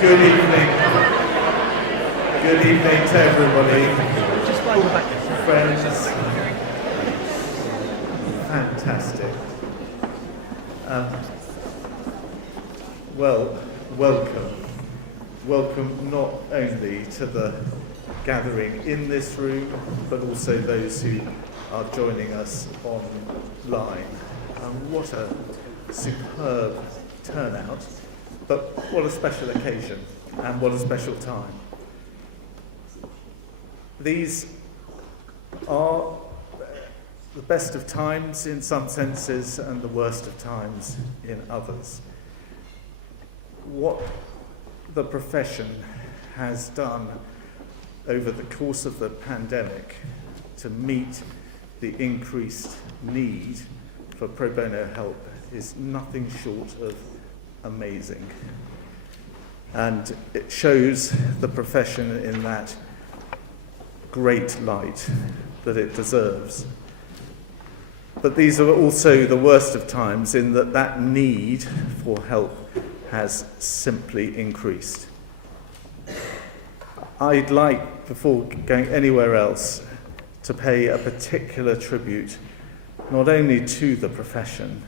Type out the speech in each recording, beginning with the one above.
Good evening. Good evening to everybody. Friends. Fantastic. Well, welcome. Welcome not only to the gathering in this room, but also those who are joining us online. What a superb turnout, but what a special occasion and what a special time. These are the best of times in some senses and the worst of times in others. What the profession has done over the course of the pandemic to meet the increased need for pro bono help is nothing short of amazing. And it shows the profession in that great light that it deserves. But these are also the worst of times in that that need for help has simply increased. I'd like, before going anywhere else, to pay a particular tribute not only to the profession,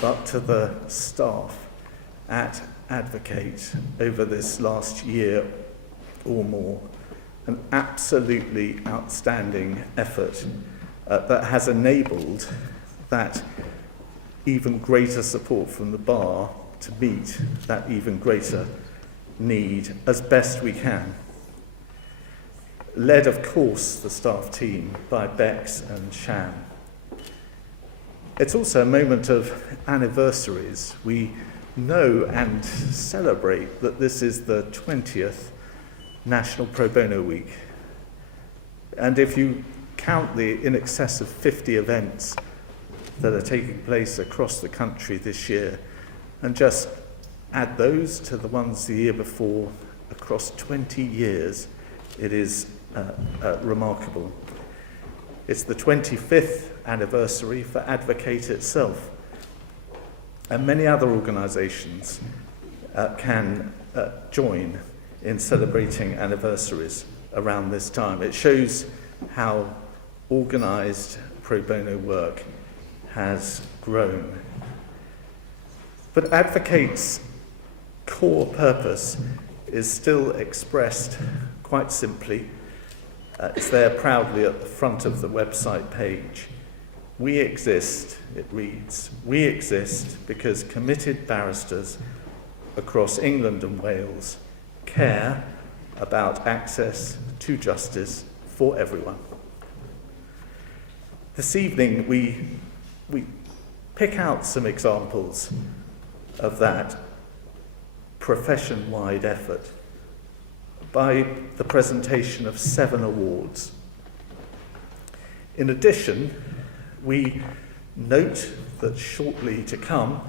but to the staff at Advocate over this last year or more. An absolutely outstanding effort that has enabled that even greater support from the bar to meet that even greater need as best we can. Led, of course, the staff team by Bex and Shan. It's also a moment of anniversaries. We know and celebrate that this is the 20th National Pro Bono Week. And if you count the in excess of 50 events that are taking place across the country this year, and just add those to the ones the year before, across 20 years, it is remarkable. It's the 25th anniversary for Advocate itself, and many other organisations can join in celebrating anniversaries around this time. It shows how organised pro bono work has grown. But Advocate's core purpose is still expressed quite simply. It's there proudly at the front of the website page. We exist, it reads, we exist because committed barristers across England and Wales care about access to justice for everyone. This evening we pick out some examples of that profession-wide effort by the presentation of 7 awards. In addition, we note that shortly to come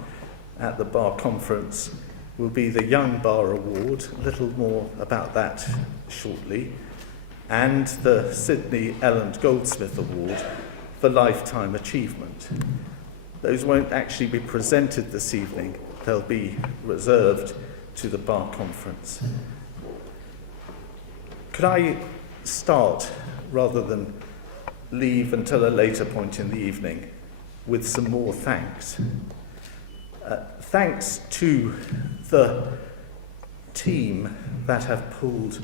at the Bar Conference will be the Young Bar Award, a little more about that shortly, and the Sydney Elland Goldsmith Award for Lifetime Achievement. Those won't actually be presented this evening, they'll be reserved to the Bar Conference. Could I start, rather than leave until a later point in the evening, with some more thanks? Thanks to the team that have pulled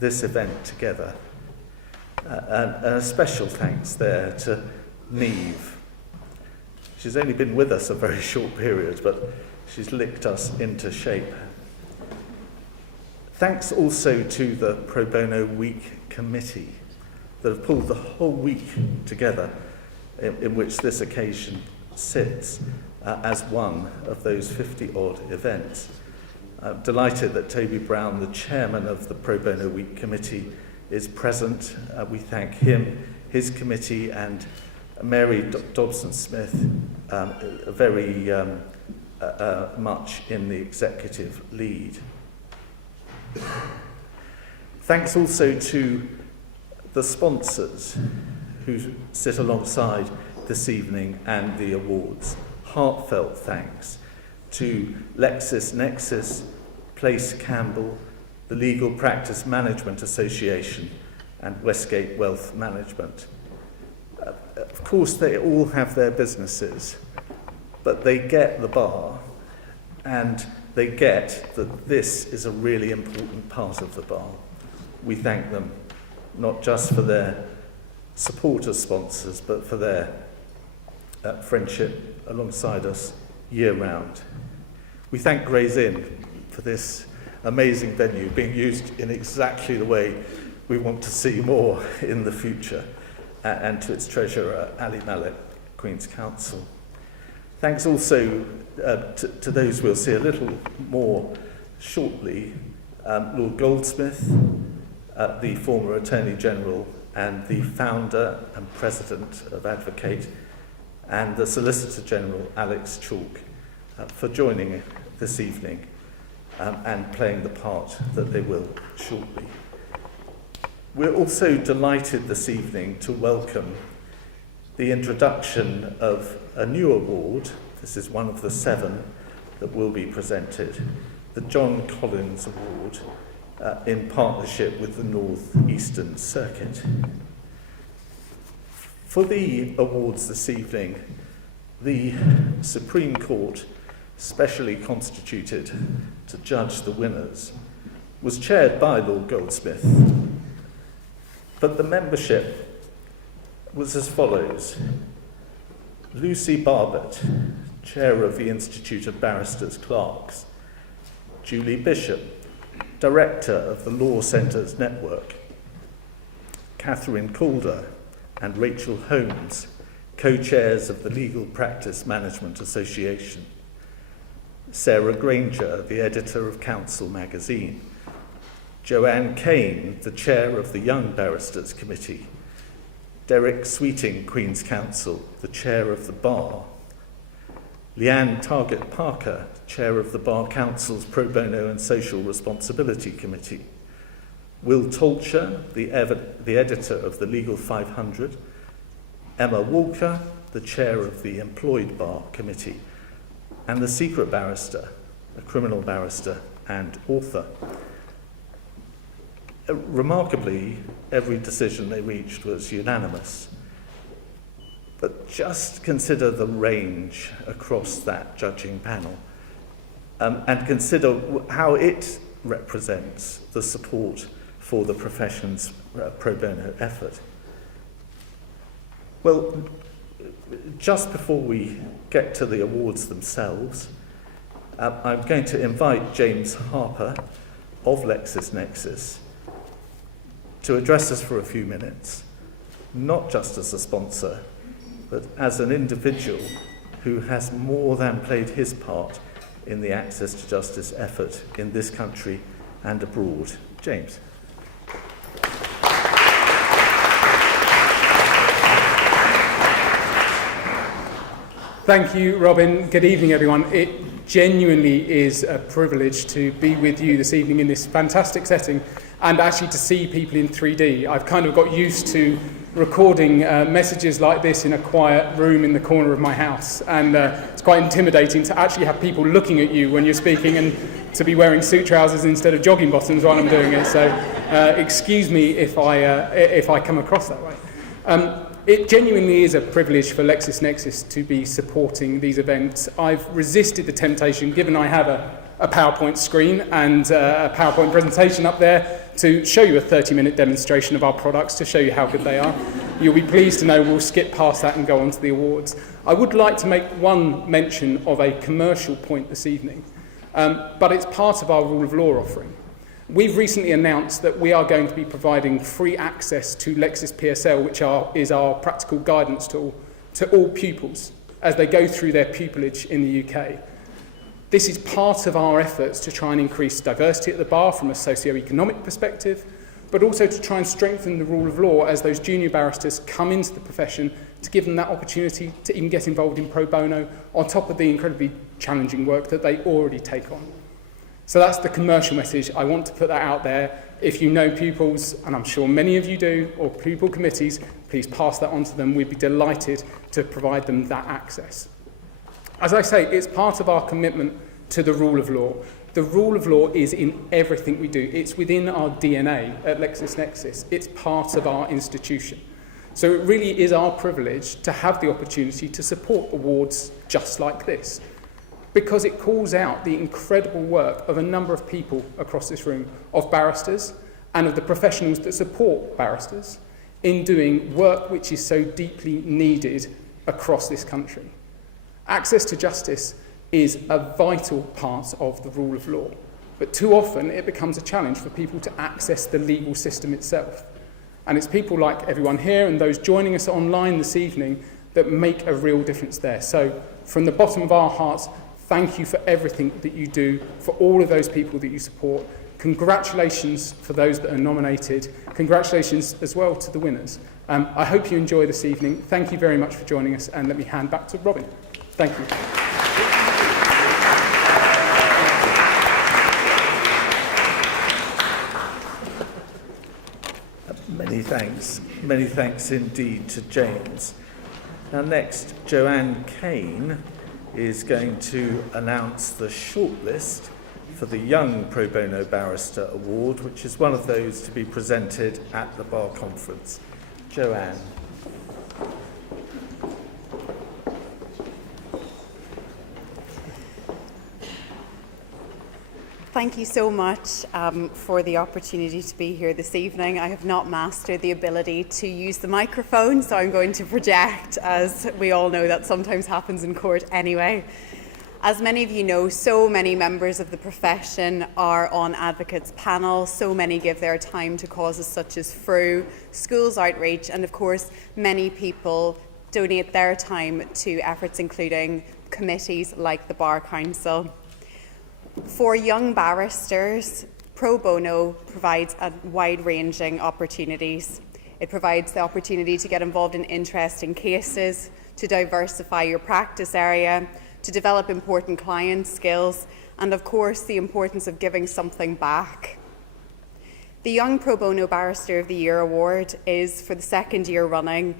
this event together. And a special thanks there to Neve. She's only been with us a very short period, but she's licked us into shape. Thanks also to the Pro Bono Week Committee that have pulled the whole week together in which this occasion sits as one of those 50-odd events. I'm delighted that Toby Brown, the chairman of the Pro Bono Week Committee, is present. We thank him, his committee, and Mary Dobson-Smith very much in the executive lead. Thanks also to the sponsors who sit alongside this evening and the awards. Heartfelt thanks to LexisNexis, Place Campbell, the Legal Practice Management Association, and Westgate Wealth Management. Of course, they all have their businesses, but they get the bar, and they get that this is a really important part of the bar. We thank them, not just for their support as sponsors, but for their friendship alongside us year-round. We thank Gray's Inn for this amazing venue being used in exactly the way we want to see more in the future, and to its treasurer, Ali Malek, Queen's Counsel. Thanks also to those we'll see a little more shortly, Lord Goldsmith, the former Attorney General and the founder and president of Advocate, and the Solicitor General, Alex Chalk, for joining this evening and playing the part that they will shortly. We're also delighted this evening to welcome the introduction of a new award. This is one of the 7 that will be presented, the John Collins Award, in partnership with the North Eastern Circuit. For the awards this evening, the Supreme Court, specially constituted to judge the winners, was chaired by Lord Goldsmith, but the membership was as follows: Lucy Barbett, Chair of the Institute of Barristers Clerks; Julie Bishop, Director of the Law Centres Network; Catherine Calder and Rachel Holmes, co-chairs of the Legal Practice Management Association; Sarah Granger, the editor of Counsel magazine; Joanne Kane, the chair of the Young Barristers Committee; Derek Sweeting, Queen's Counsel, the chair of the Bar; Leanne Target Parker, chair of the Bar Council's Pro Bono and Social Responsibility Committee; Will Tolcher, the editor of the Legal 500; Emma Walker, the chair of the Employed Bar Committee; and the secret barrister, a criminal barrister and author. Remarkably, every decision they reached was unanimous. But just consider the range across that judging panel, and consider how it represents the support for the profession's pro bono effort. Well, just before we get to the awards themselves, I'm going to invite James Harper of LexisNexis to address us for a few minutes, not just as a sponsor, but as an individual who has more than played his part in the access to justice effort in this country and abroad. James. Thank you, Robin. Good evening, everyone. It genuinely is a privilege to be with you this evening in this fantastic setting, and actually to see people in 3D. I've kind of got used to recording messages like this in a quiet room in the corner of my house, and it's quite intimidating to actually have people looking at you when you're speaking and to be wearing suit trousers instead of jogging bottoms while I'm doing it. So excuse me if I come across that way. It genuinely is a privilege for LexisNexis to be supporting these events. I've resisted the temptation, given I have a PowerPoint screen and a PowerPoint presentation up there, to show you a 30-minute demonstration of our products to show you how good they are. You'll be pleased to know we'll skip past that and go on to the awards. I would like to make one mention of a commercial point this evening, but it's part of our rule of law offering. We've recently announced that we are going to be providing free access to Lexis PSL, which is our practical guidance tool, to all pupils as they go through their pupillage in the UK. This is part of our efforts to try and increase diversity at the bar from a socio-economic perspective, but also to try and strengthen the rule of law as those junior barristers come into the profession, to give them that opportunity to even get involved in pro bono on top of the incredibly challenging work that they already take on. So that's the commercial message. I want to put that out there. If you know pupils, and I'm sure many of you do, or pupil committees, please pass that on to them. We'd be delighted to provide them that access. As I say, it's part of our commitment to the rule of law. The rule of law is in everything we do. It's within our DNA at LexisNexis. It's part of our institution. So it really is our privilege to have the opportunity to support awards just like this, because it calls out the incredible work of a number of people across this room, of barristers and of the professionals that support barristers in doing work which is so deeply needed across this country. Access to justice is a vital part of the rule of law, but too often it becomes a challenge for people to access the legal system itself. And it's people like everyone here and those joining us online this evening that make a real difference there. So from the bottom of our hearts, thank you for everything that you do, for all of those people that you support. Congratulations for those that are nominated. Congratulations as well to the winners. I hope you enjoy this evening. Thank you very much for joining us, and let me hand back to Robin. Thank you. Many thanks indeed to James. Now next, Joanne Kane is going to announce the shortlist for the Young Pro Bono Barrister Award, which is one of those to be presented at the Bar Conference. Joanne. Thank you so much for the opportunity to be here this evening. I have not mastered the ability to use the microphone, so I'm going to project, as we all know that sometimes happens in court anyway. As many of you know, so many members of the profession are on advocates panel. So many give their time to causes such as FRU, schools outreach, and of course many people donate their time to efforts including committees like the Bar Council. For young barristers, pro bono provides a wide-ranging opportunities. It provides the opportunity to get involved in interesting cases, to diversify your practice area, to develop important client skills, and of course the importance of giving something back. The Young Pro Bono Barrister of the Year Award is, for the second year running,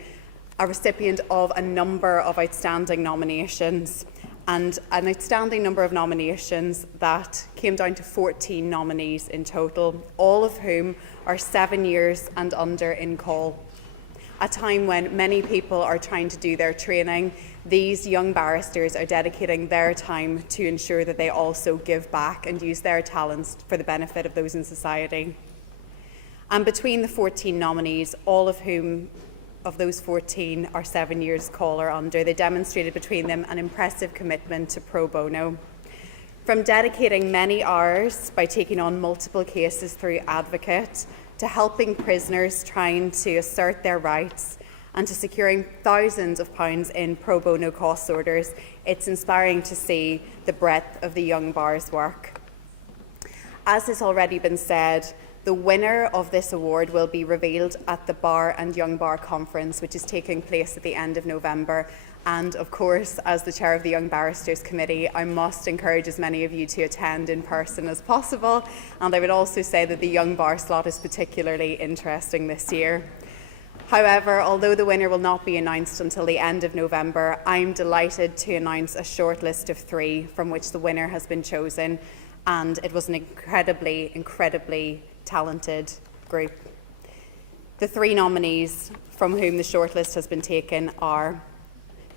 a recipient of a number of outstanding nominations, and an outstanding number of nominations that came down to 14 nominees in total, all of whom are 7 years and under in call. A time when many people are trying to do their training, these young barristers are dedicating their time to ensure that they also give back and use their talents for the benefit of those in society. And between the 14 nominees, all of whom of those 14 are 7 years call or under, they demonstrated between them an impressive commitment to pro bono. From dedicating many hours by taking on multiple cases through advocate, to helping prisoners trying to assert their rights, and to securing thousands of pounds in pro bono cost orders, it's inspiring to see the breadth of the young bar's work. As has already been said, the winner of this award will be revealed at the Bar and Young Bar Conference, which is taking place at the end of November. And of course, as the chair of the Young Barristers Committee, I must encourage as many of you to attend in person as possible. And I would also say that the Young Bar slot is particularly interesting this year. However, although the winner will not be announced until the end of November, I'm delighted to announce a short list of 3 from which the winner has been chosen. And it was an incredibly talented group. The 3 nominees from whom the shortlist has been taken are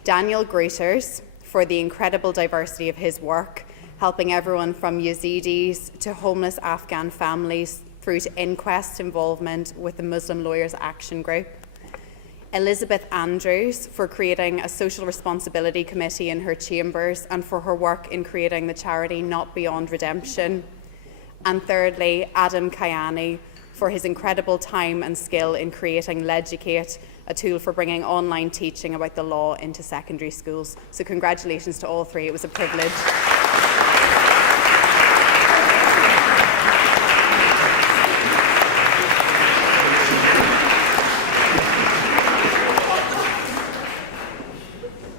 Daniel Greuters, for the incredible diversity of his work, helping everyone from Yazidis to homeless Afghan families through to inquest involvement with the Muslim Lawyers Action Group. Elizabeth Andrews, for creating a social responsibility committee in her chambers and for her work in creating the charity Not Beyond Redemption. And thirdly, Adam Kayani, for his incredible time and skill in creating Leducate, a tool for bringing online teaching about the law into secondary schools. So congratulations to all 3. It was a privilege.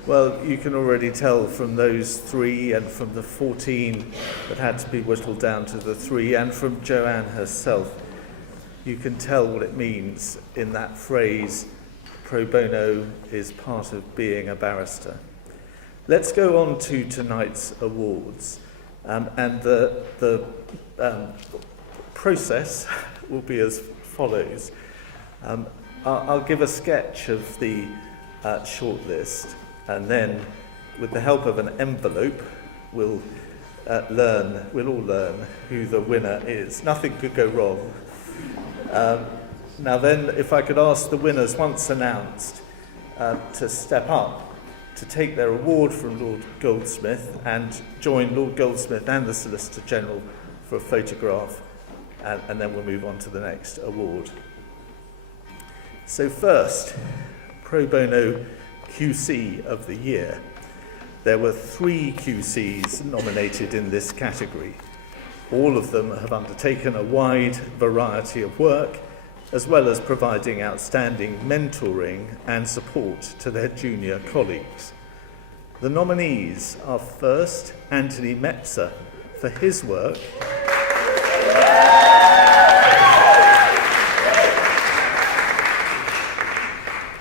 Well, you can already tell from those 3 and from the 14 that had to be whittled down to the 3 and from Joanne herself, you can tell what it means in that phrase, pro bono is part of being a barrister. Let's go on to tonight's awards. And the process will be as follows. I'll give a sketch of the shortlist, and then with the help of an envelope, we'll all learn who the winner is. Nothing could go wrong. Now then, if I could ask the winners, once announced, to step up to take their award from Lord Goldsmith and join Lord Goldsmith and the Solicitor General for a photograph, and then we'll move on to the next award. So first, Pro Bono QC of the Year. There were 3 QCs nominated in this category. All of them have undertaken a wide variety of work, as well as providing outstanding mentoring and support to their junior colleagues. The nominees are first Anthony Metzer for his work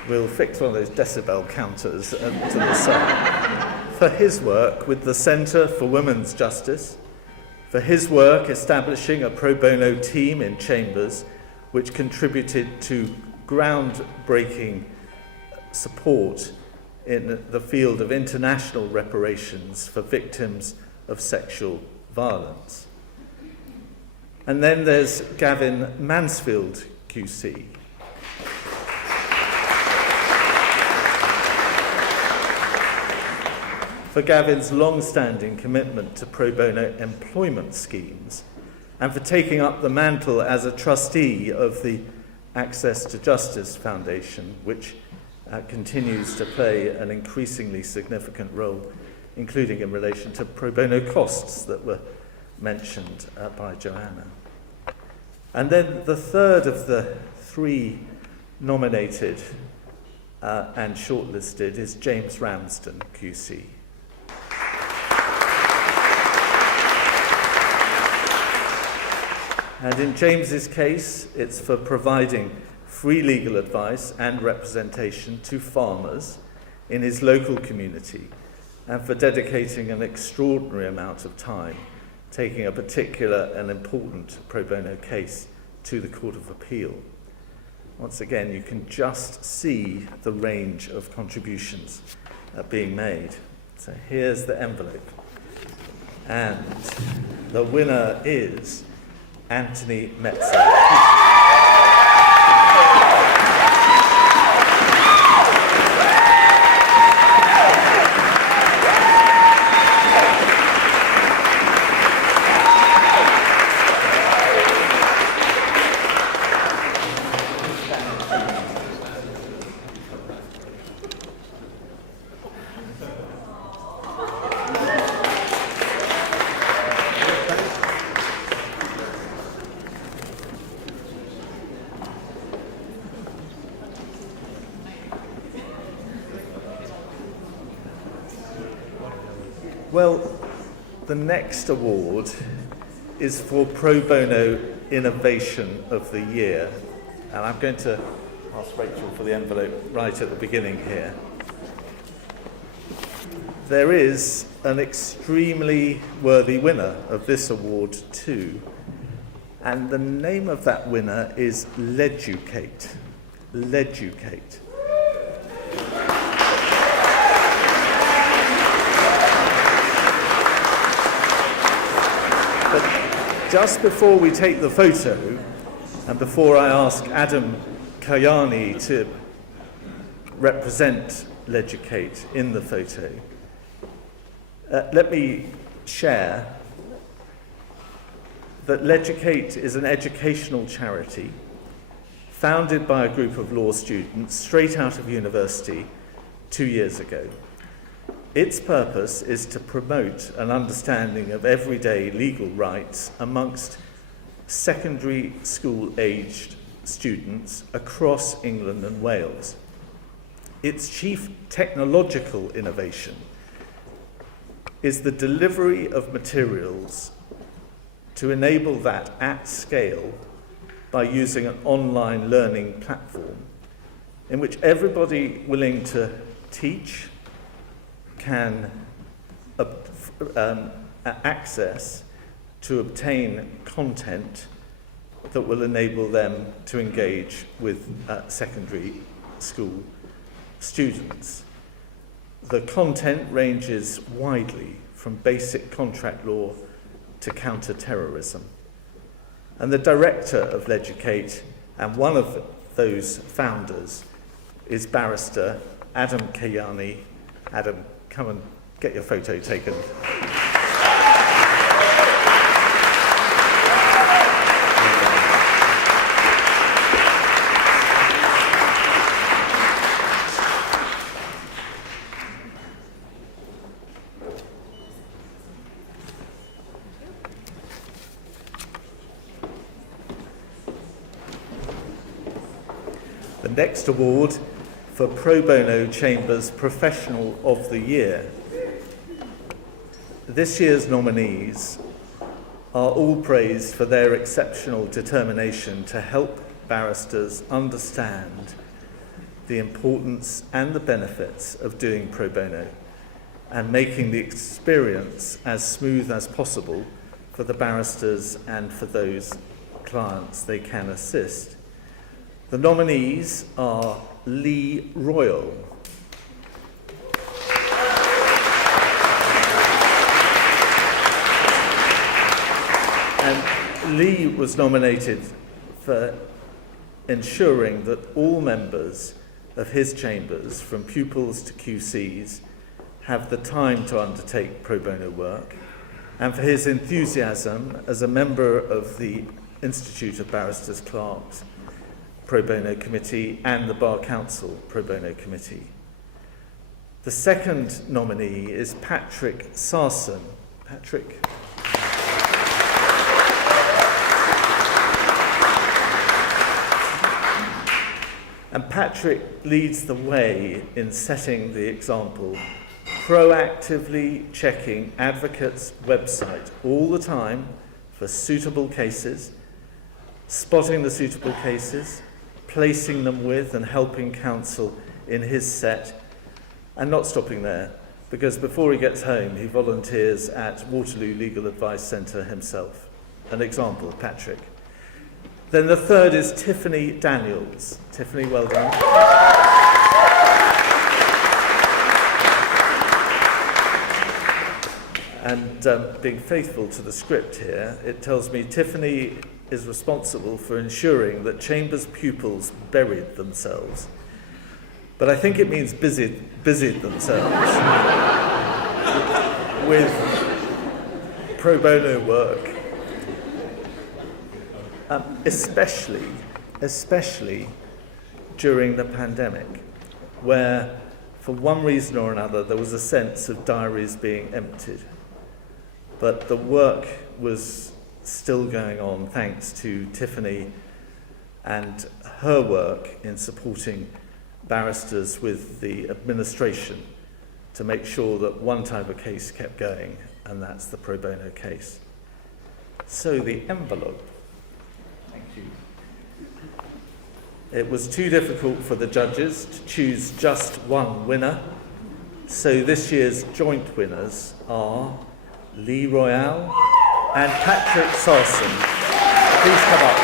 we'll fix one of those decibel counters to the side. For his work with the Centre for Women's Justice, for his work establishing a pro bono team in Chambers, which contributed to groundbreaking support in the field of international reparations for victims of sexual violence. And then there's Gavin Mansfield QC. For Gavin's long-standing commitment to pro bono employment schemes, and for taking up the mantle as a trustee of the Access to Justice Foundation, which continues to play an increasingly significant role, including in relation to pro bono costs that were mentioned by Joanna. And then the third of the 3 nominated and shortlisted is James Ramsden, QC. And in James's case, it's for providing free legal advice and representation to farmers in his local community, and for dedicating an extraordinary amount of time, taking a particular and important pro bono case to the Court of Appeal. Once again, you can just see the range of contributions being made. So here's the envelope. And the winner is Anthony Metzer. Well, the next award is for Pro Bono Innovation of the Year. And I'm going to ask Rachel for the envelope right at the beginning here. There is an extremely worthy winner of this award too. And the name of that winner is Leducate. Leducate. Just before we take the photo, and before I ask Adam Kayani to represent Leducate in the photo, let me share that Leducate is an educational charity founded by a group of law students straight out of university 2 years ago. Its purpose is to promote an understanding of everyday legal rights amongst secondary school-aged students across England and Wales. Its chief technological innovation is the delivery of materials to enable that at scale by using an online learning platform in which everybody willing to teach can access to obtain content that will enable them to engage with secondary school students. The content ranges widely from basic contract law to counter-terrorism. And the director of Leducate, and one of those founders, is Barrister Adam Kayani. Adam, come and get your photo taken. The next award for Pro Bono Chambers Professional of the Year. This year's nominees are all praised for their exceptional determination to help barristers understand the importance and the benefits of doing pro bono and making the experience as smooth as possible for the barristers and for those clients they can assist. The nominees are Lee Royal, and Lee was nominated for ensuring that all members of his chambers, from pupils to QCs, have the time to undertake pro bono work, and for his enthusiasm as a member of the Institute of Barristers Clerks Pro Bono Committee and the Bar Council Pro Bono Committee. The second nominee is Patrick Sarson. Patrick. And Patrick leads the way in setting the example, proactively checking advocates' website all the time for suitable cases, spotting the suitable cases, placing them with and helping counsel in his set, and not stopping there, because before he gets home, he volunteers at Waterloo Legal Advice Centre himself. An example, Patrick. Then the third is Tiffany Daniels. Tiffany, well done. And being faithful to the script here, it tells me Tiffany is responsible for ensuring that Chambers pupils buried themselves. But I think it means busied themselves with pro bono work, especially during the pandemic, where for one reason or another there was a sense of diaries being emptied. But the work was still going on thanks to Tiffany and her work in supporting barristers with the administration to make sure that one type of case kept going, and that's the pro bono case. So the envelope. Thank you. It was too difficult for the judges to choose just one winner, so this year's joint winners are Lee Royal and Patrick Sarson. Please come up.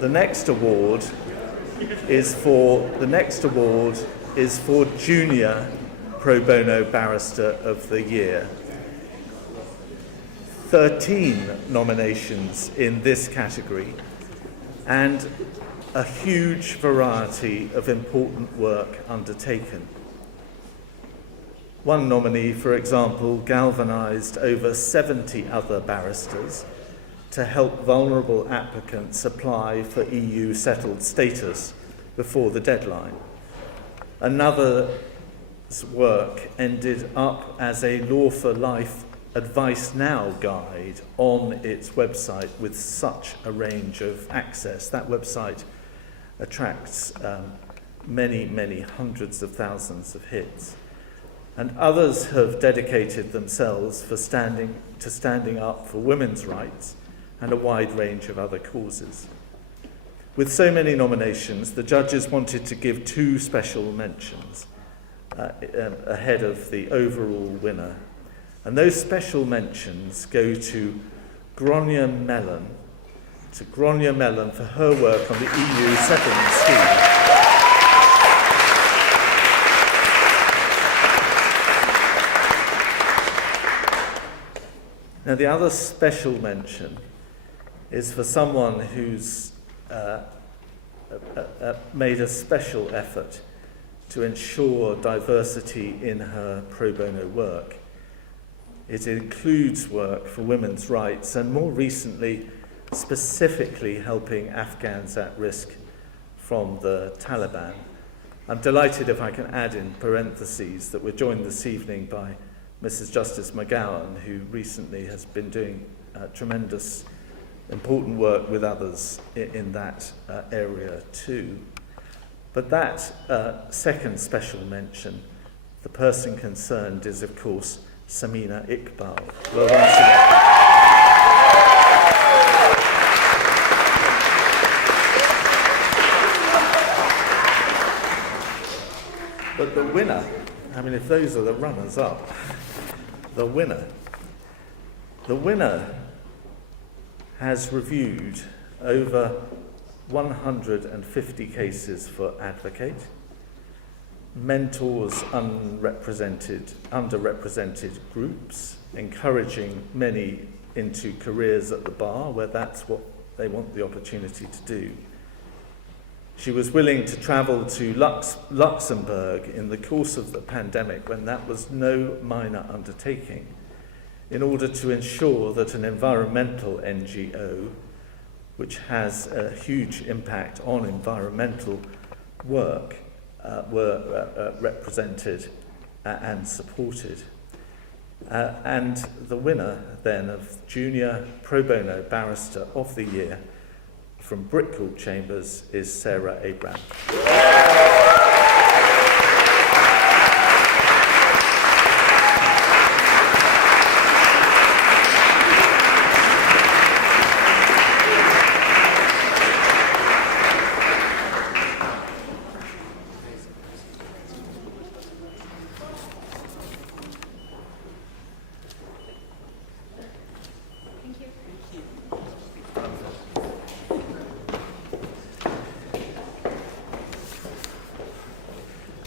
The next award is for Junior Pro Bono Barrister of the Year. 13 nominations in this category, and a huge variety of important work undertaken. One nominee, for example, galvanised over 70 other barristers to help vulnerable applicants apply for EU settled status before the deadline. Another's work ended up as a Law for Life Advice Now guide on its website with such a range of access. That website attracts many hundreds of thousands of hits. And others have dedicated themselves to standing up for women's rights and a wide range of other causes. With so many nominations, the judges wanted to give 2 special mentions ahead of the overall winner. And those special mentions go to Gráinne Mellon, for her work on the EU settlement scheme. Now, the other special mention is for someone who's made a special effort to ensure diversity in her pro bono work. It includes work for women's rights and more recently, specifically helping Afghans at risk from the Taliban. I'm delighted if I can add in parentheses that we're joined this evening by Mrs. Justice McGowan, who recently has been doing tremendous important work with others in that area too. But that second special mention, the person concerned is of course Samina Iqbal. Well done, Samina. But the winner, I mean, if those are the runners-up, the winner has reviewed over 150 cases for Advocate, mentors underrepresented groups, encouraging many into careers at the bar where that's what they want the opportunity to do. She was willing to travel to Luxembourg in the course of the pandemic when that was no minor undertaking in order to ensure that an environmental NGO, which has a huge impact on environmental work, were represented and supported. And the winner then of Junior Pro Bono Barrister of the Year from Brickell Chambers is Sarah Abraham.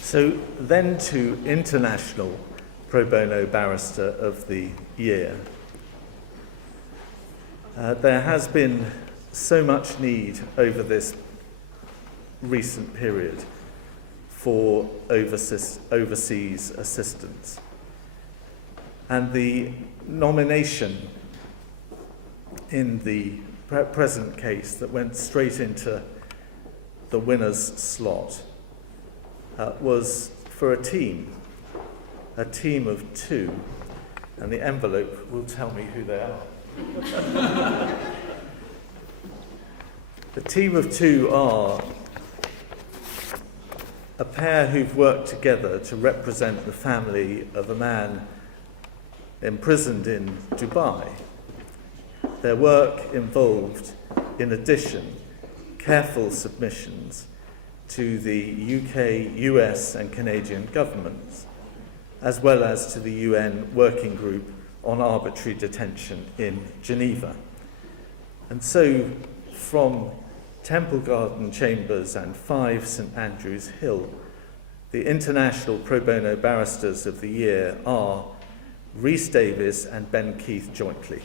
So then to International Pro Bono Barrister of the Year. There has been so much need over this recent period for overseas assistance. And the nomination in the present case that went straight into the winner's slot was for a team of 2, and the envelope will tell me who they are. The team of 2 are a pair who've worked together to represent the family of a man imprisoned in Dubai. Their work involved, in addition, careful submissions to the UK, US and Canadian governments, as well as to the UN Working Group on Arbitrary Detention in Geneva. And so, from Temple Garden Chambers and 5 St Andrews Hill, the International Pro Bono Barristers of the Year are Rhys Davis and Ben Keith jointly.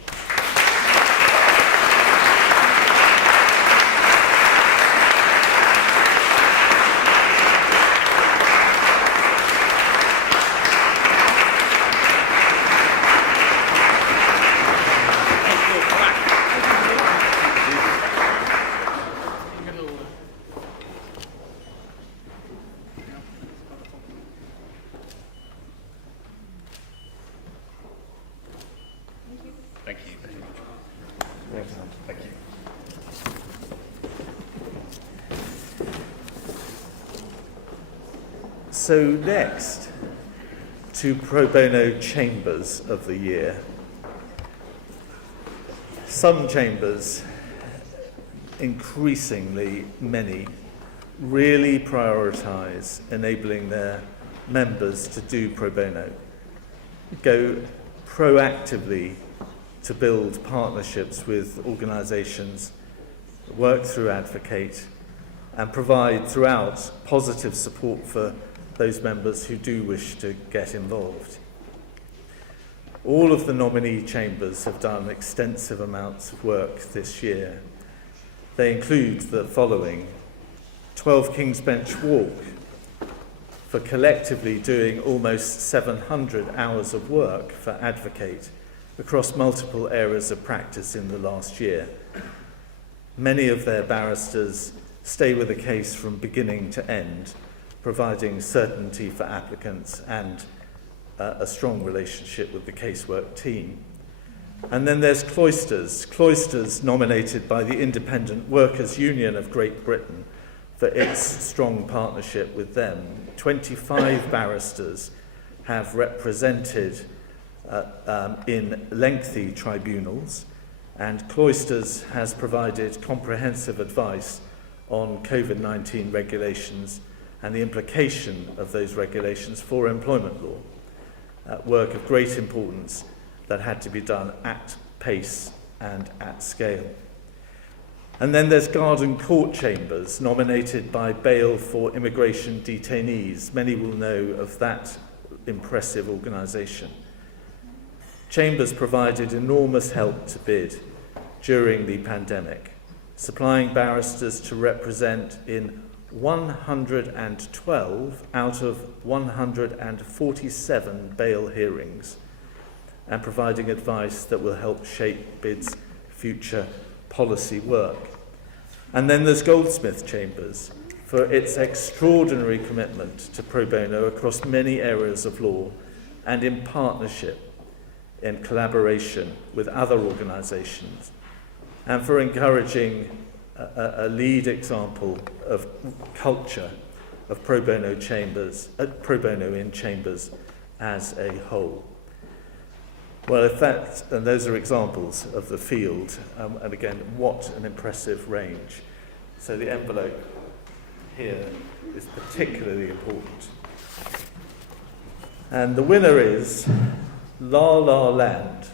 Thank you. So next, to pro bono chambers of the year. Some chambers, increasingly many, really prioritise enabling their members to do pro bono, go proactively to build partnerships with organisations, work through Advocate, and provide throughout positive support for those members who do wish to get involved. All of the nominee chambers have done extensive amounts of work this year. They include the following: 12 King's Bench Walk, for collectively doing almost 700 hours of work for Advocate across multiple areas of practice in the last year. Many of their barristers stay with a case from beginning to end, providing certainty for applicants and a strong relationship with the casework team. And then there's Cloisters. Cloisters, nominated by the Independent Workers' Union of Great Britain for its strong partnership with them. 25 barristers have represented in lengthy tribunals, and Cloisters has provided comprehensive advice on COVID-19 regulations and the implication of those regulations for employment law. Work of great importance that had to be done at pace and at scale. And then there's Garden Court Chambers, nominated by Bail for Immigration Detainees. Many will know of that impressive organisation. Chambers provided enormous help to BID during the pandemic, supplying barristers to represent in 112 out of 147 bail hearings, and providing advice that will help shape BID's future policy work. And then there's Goldsmith Chambers, for its extraordinary commitment to pro bono across many areas of law and in partnership, in collaboration with other organisations, and for encouraging a lead example of culture of pro bono chambers, pro bono in chambers as a whole. Well, and those are examples of the field, and again, what an impressive range. So the envelope here is particularly important. And the winner is La La Land.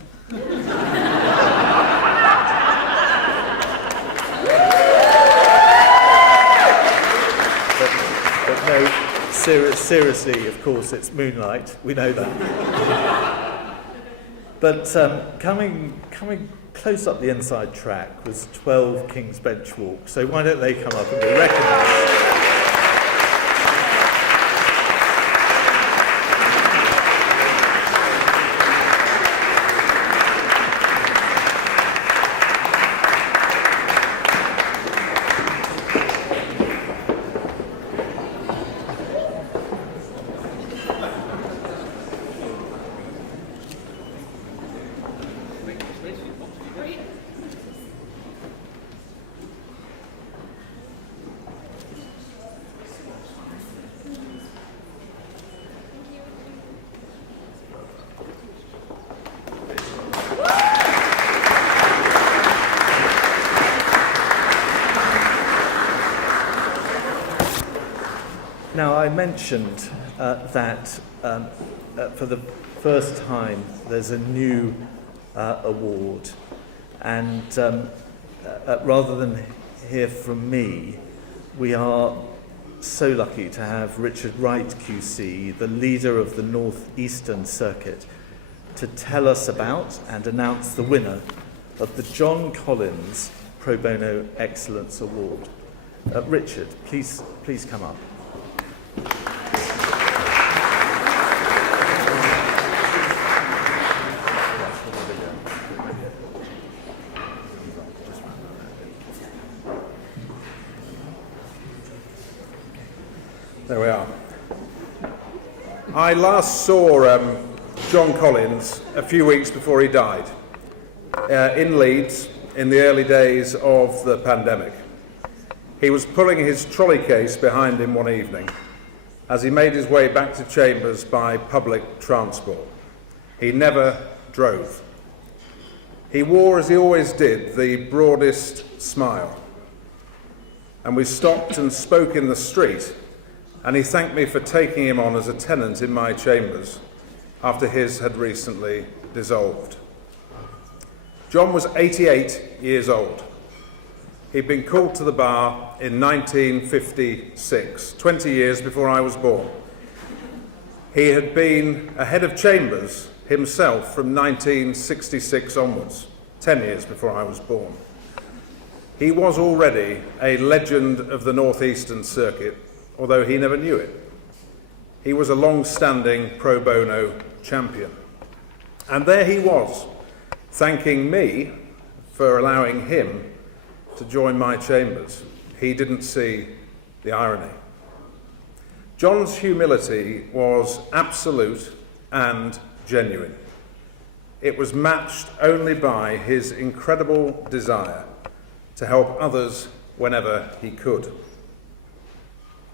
But no, seriously, of course, it's Moonlight. We know that. But coming close up the inside track was 12 King's Bench Walk. So why don't they come up and be recognised? Now, I mentioned that for the first time there's a new award, and rather than hear from me, we are so lucky to have Richard Wright QC, the leader of the North Eastern Circuit, to tell us about and announce the winner of the John Collins Pro Bono Excellence Award. Richard, please come up. There we are. I last saw John Collins a few weeks before he died in Leeds in the early days of the pandemic. He was pulling his trolley case behind him one evening as he made his way back to chambers by public transport. He never drove. He wore, as he always did, the broadest smile. And we stopped and spoke in the street, and he thanked me for taking him on as a tenant in my chambers after his had recently dissolved. John was 88 years old. He'd been called to the bar in 1956, 20 years before I was born. He had been a head of chambers himself from 1966 onwards, 10 years before I was born. He was already a legend of the Northeastern Circuit, although he never knew it. He was a long-standing pro bono champion. And there he was, thanking me for allowing him to join my chambers. He didn't see the irony. John's humility was absolute and genuine. It was matched only by his incredible desire to help others whenever he could.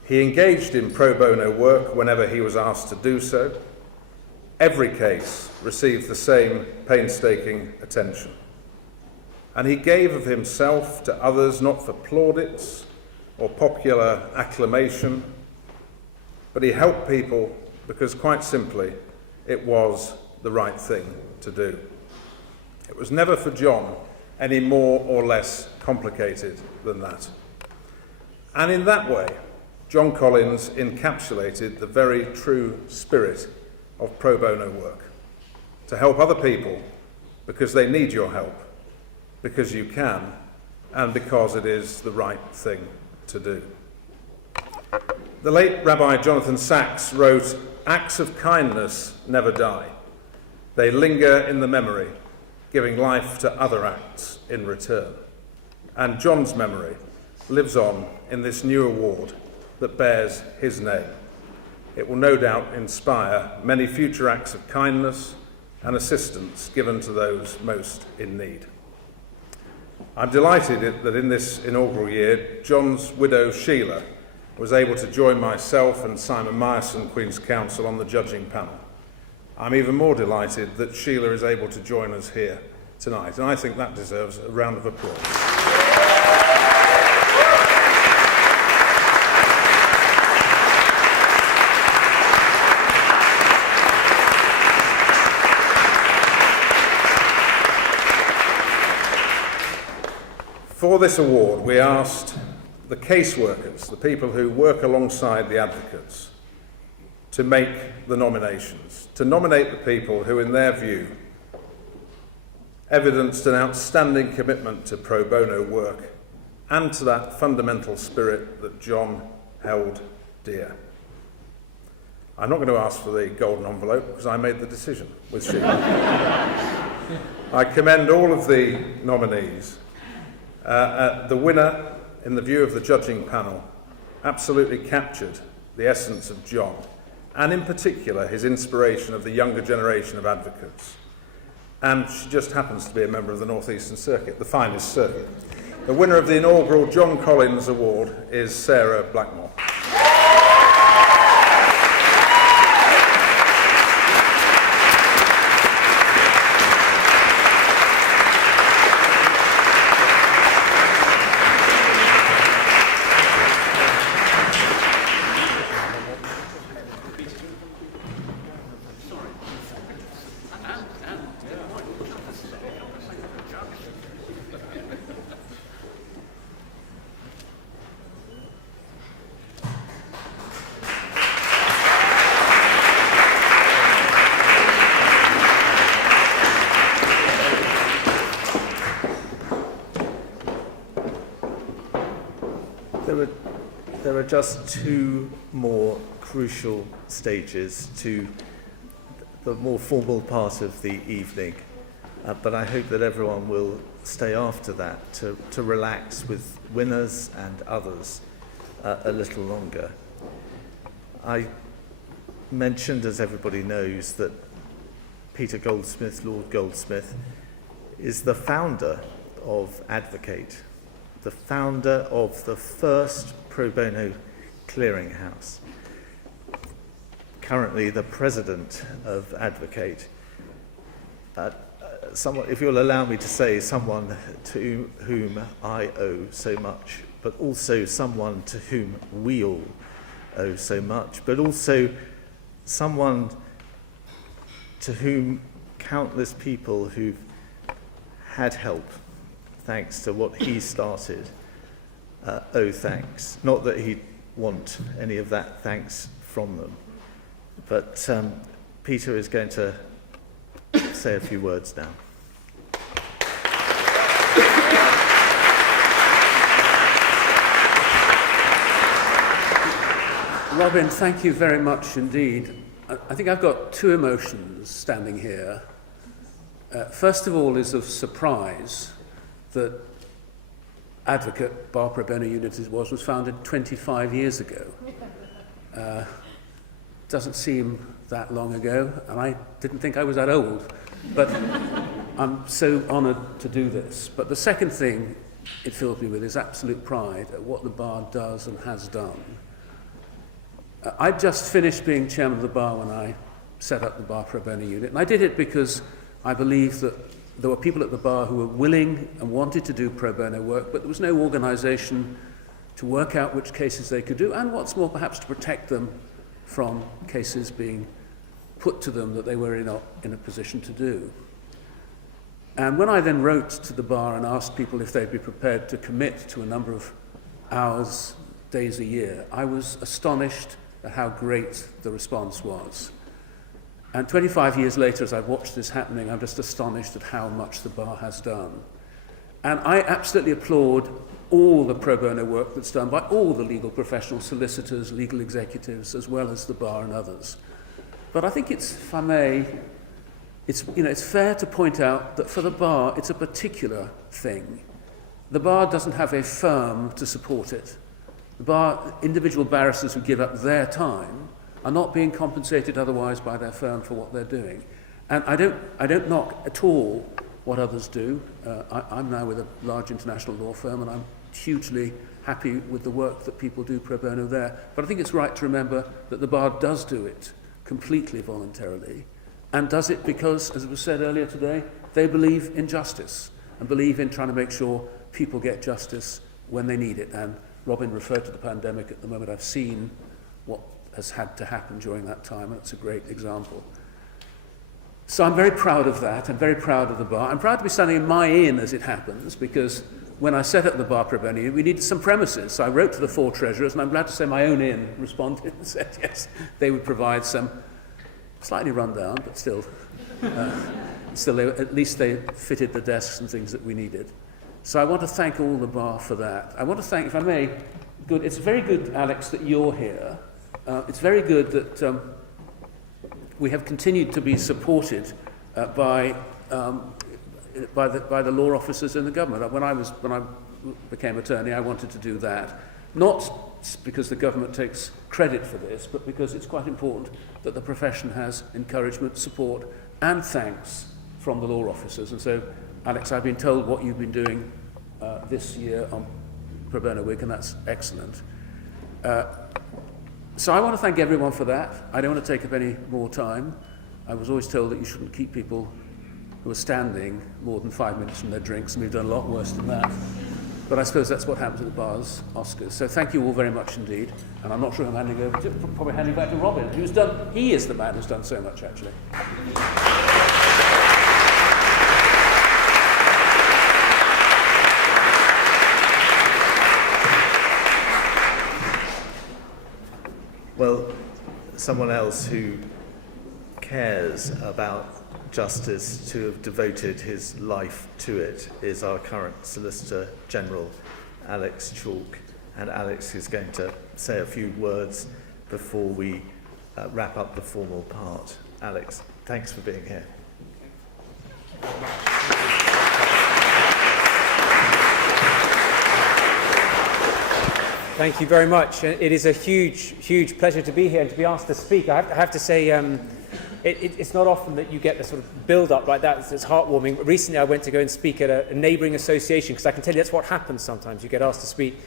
He engaged in pro bono work whenever he was asked to do so. Every case received the same painstaking attention. And he gave of himself to others not for plaudits or popular acclamation, but he helped people because, quite simply, it was the right thing to do. It was never for John any more or less complicated than that. And in that way, John Collins encapsulated the very true spirit of pro bono work, to help other people because they need your help, because you can, and because it is the right thing to do. The late Rabbi Jonathan Sacks wrote, "Acts of kindness never die. They linger in the memory, giving life to other acts in return." And John's memory lives on in this new award that bears his name. It will no doubt inspire many future acts of kindness and assistance given to those most in need. I'm delighted that in this inaugural year, John's widow Sheila was able to join myself and Simon Myerson, Queen's Counsel, on the judging panel. I'm even more delighted that Sheila is able to join us here tonight, and I think that deserves a round of applause. For this award, we asked the caseworkers, the people who work alongside the advocates, to make the nominations, to nominate the people who, in their view, evidenced an outstanding commitment to pro bono work and to that fundamental spirit that John held dear. I'm not going to ask for the golden envelope because I made the decision with Sheila. I commend all of the nominees. The winner, in the view of the judging panel, absolutely captured the essence of John, and in particular his inspiration of the younger generation of advocates. And she just happens to be a member of the Northeastern Circuit, the finest circuit. The winner of the inaugural John Collins Award is Sarah Blackmore. There are just two more crucial stages to the more formal part of the evening, but I hope that everyone will stay after that to relax with winners and others a little longer. I mentioned, as everybody knows, that Peter Goldsmith, Lord Goldsmith, is the founder of Advocate, the founder of the first pro bono clearinghouse, currently the president of Advocate. Someone, if you'll allow me to say, someone to whom I owe so much, but also someone to whom we all owe so much, but also someone to whom countless people who've had help thanks to what he started owe thanks. Not that he'd want any of that thanks from them, but Peter is going to say a few words now. Robin, thank you very much indeed. I think I've got two emotions standing here. First of all is of surprise that Advocate, Bar Pro Bono Unit was founded 25 years ago. Doesn't seem that long ago, and I didn't think I was that old, but I'm so honoured to do this. But the second thing it fills me with is absolute pride at what the bar does and has done. I just finished being chairman of the bar when I set up the Bar Pro Bono Unit, and I did it because I believed that there were people at the bar who were willing and wanted to do pro bono work, but there was no organisation to work out which cases they could do, and what's more, perhaps to protect them from cases being put to them that they were not in a position to do. And when I then wrote to the bar and asked people if they'd be prepared to commit to a number of hours, days a year, I was astonished at how great the response was. And 25 years later, as I've watched this happening, I'm just astonished at how much the bar has done. And I absolutely applaud all the pro bono work that's done by all the legal professionals, solicitors, legal executives, as well as the bar and others. But I think it's, if I may, it's fair to point out that for the bar, it's a particular thing. The bar doesn't have a firm to support it. The bar, individual barristers who give up their time are not being compensated otherwise by their firm for what they're doing. And I don't knock at all what others do. I'm now with a large international law firm, and I'm hugely happy with the work that people do pro bono there. But I think it's right to remember that the bar does do it completely voluntarily, and does it because, as was said earlier today, they believe in justice and believe in trying to make sure people get justice when they need it. And Robin referred to the pandemic. At the moment, I've seen what has had to happen during that time, and it's a great example. So I'm very proud of that. I'm very proud of the bar. I'm proud to be standing in my inn as it happens, because when I set up the Bar Pro Bono, we needed some premises. So I wrote to the four treasurers, and I'm glad to say my own inn responded and said yes, they would provide some, slightly run down, but still, at least they fitted the desks and things that we needed. So I want to thank all the bar for that. I want to thank, if I may, it's very good, Alex, that you're here. It's very good that we have continued to be supported by the law officers in the government. When I became attorney, I wanted to do that, not because the government takes credit for this, but because it's quite important that the profession has encouragement, support, and thanks from the law officers. And so, Alex, I've been told what you've been doing this year on Pro Bono Week, and that's excellent. So I want to thank everyone for that. I don't want to take up any more time. I was always told that you shouldn't keep people who are standing more than 5 minutes from their drinks, and we've done a lot worse than that. But I suppose that's what happens at the bar's Oscars. So thank you all very much indeed. And I'm not sure who I'm handing over to, probably handing back to Robin, he is the man who's done so much, actually. Well, someone else who cares about justice, to have devoted his life to it, is our current Solicitor General, Alex Chalk. And Alex is going to say a few words before we wrap up the formal part. Alex, thanks for being here. Thank you very much. It is a huge pleasure to be here and to be asked to speak. I have to say, it's not often that you get the sort of build-up like that. It's heartwarming. Recently, I went to go and speak at a neighbouring association, because I can tell you that's what happens sometimes. You get asked to speak,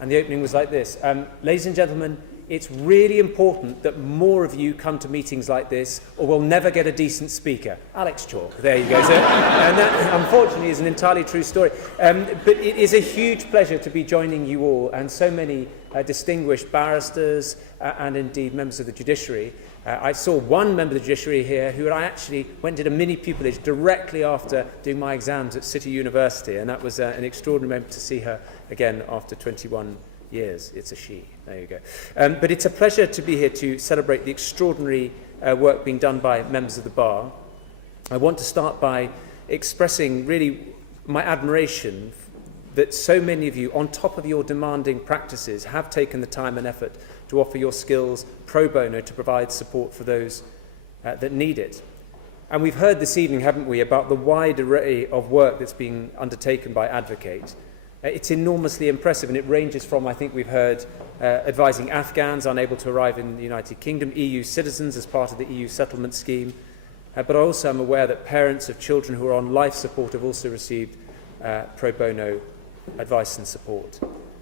and the opening was like this. Ladies and gentlemen, it's really important that more of you come to meetings like this, or we'll never get a decent speaker. Alex Chalk, there you go. So, and that, unfortunately, is an entirely true story. But it is a huge pleasure to be joining you all, and so many distinguished barristers and indeed members of the judiciary. I saw one member of the judiciary here who I actually went and did a mini pupillage directly after doing my exams at City University, and that was an extraordinary moment to see her again after 21 years. It's a she. There you go. But it's a pleasure to be here to celebrate the extraordinary work being done by members of the bar. I want to start by expressing really my admiration that so many of you, on top of your demanding practices, have taken the time and effort to offer your skills pro bono to provide support for those that need it. And we've heard this evening, haven't we, about the wide array of work that's being undertaken by Advocate. It's enormously impressive, and it ranges from, I think we've heard, advising Afghans unable to arrive in the United Kingdom, EU citizens as part of the EU settlement scheme, but also I'm aware that parents of children who are on life support have also received pro bono advice and support.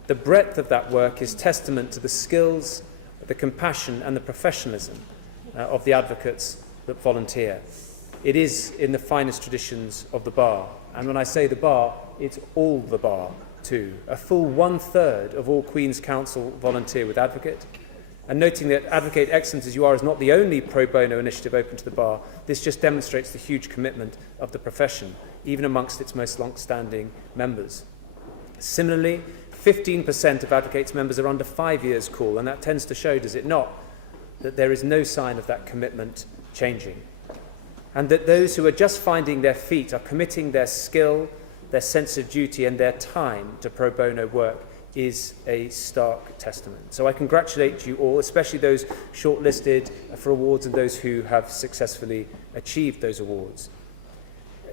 The breadth of that work is testament to the skills, the compassion and the professionalism of the advocates that volunteer. It is in the finest traditions of the bar, and when I say the bar, it's all the bar too. A full 1/3 of all Queen's Counsel volunteer with Advocate. And noting that Advocate Excellence as You Are is not the only pro bono initiative open to the bar, this just demonstrates the huge commitment of the profession, even amongst its most long-standing members. Similarly, 15% of Advocate's members are under 5 years call, and that tends to show, does it not, that there is no sign of that commitment changing. And that those who are just finding their feet are committing their skill, their sense of duty and their time to pro bono work is a stark testament. So I congratulate you all, especially those shortlisted for awards and those who have successfully achieved those awards.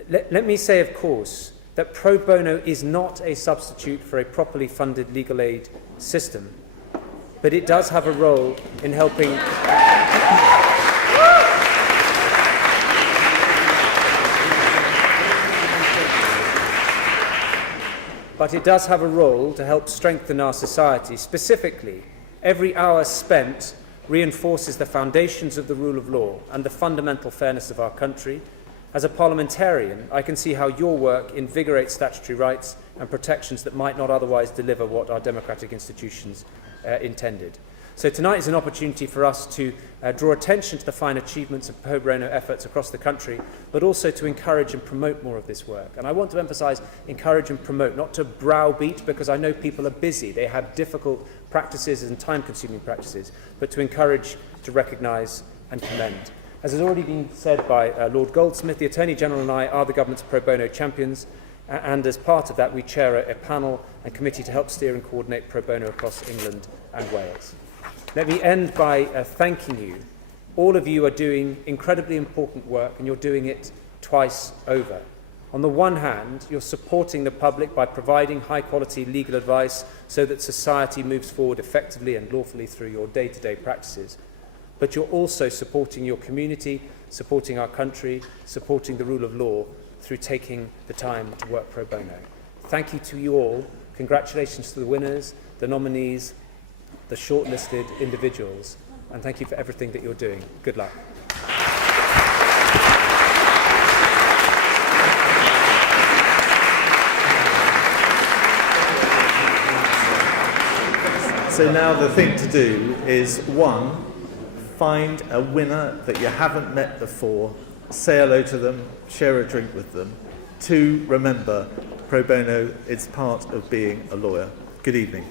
Let me say, of course, that pro bono is not a substitute for a properly funded legal aid system, but it does have a role in helping... But it does have a role to help strengthen our society. Specifically, every hour spent reinforces the foundations of the rule of law and the fundamental fairness of our country. As a parliamentarian, I can see how your work invigorates statutory rights and protections that might not otherwise deliver what our democratic institutions intended. So tonight is an opportunity for us to draw attention to the fine achievements of pro bono efforts across the country, but also to encourage and promote more of this work. And I want to emphasise encourage and promote, not to browbeat, because I know people are busy. They have difficult practices and time-consuming practices, but to encourage, to recognise and commend. As has already been said by Lord Goldsmith, the Attorney General and I are the government's pro bono champions, and as part of that we chair a panel and committee to help steer and coordinate pro bono across England and Wales. Let me end by thanking you. All of you are doing incredibly important work, and you're doing it twice over. On the one hand, you're supporting the public by providing high-quality legal advice so that society moves forward effectively and lawfully through your day-to-day practices. But you're also supporting your community, supporting our country, supporting the rule of law through taking the time to work pro bono. Thank you to you all. Congratulations to the winners, the nominees, the shortlisted individuals, and thank you for everything that you're doing. Good luck. So now the thing to do is, one, find a winner that you haven't met before, say hello to them, share a drink with them. Two, remember, pro bono is part of being a lawyer. Good evening.